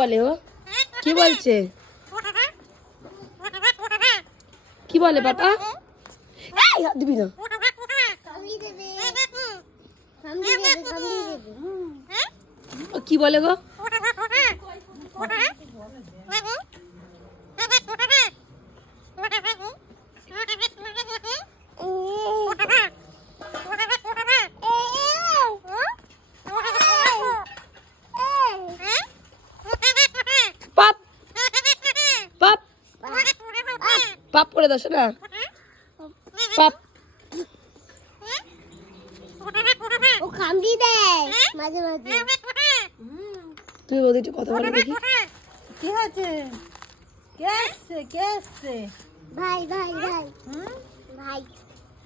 বলে ও? কি বলছে? কি বলে পাপা? এই হাত দিবি না। ও কি বলে গো? পাপ পাপ পাপ করে দাও শোনা। পাপ ও খামড়ি দেয় মাঝে মাঝে। তুমি বৌদি একটু কথা বলো দেখি। কি হয়েছে? কে আসছে? ভাই ভাই ভাই ভাই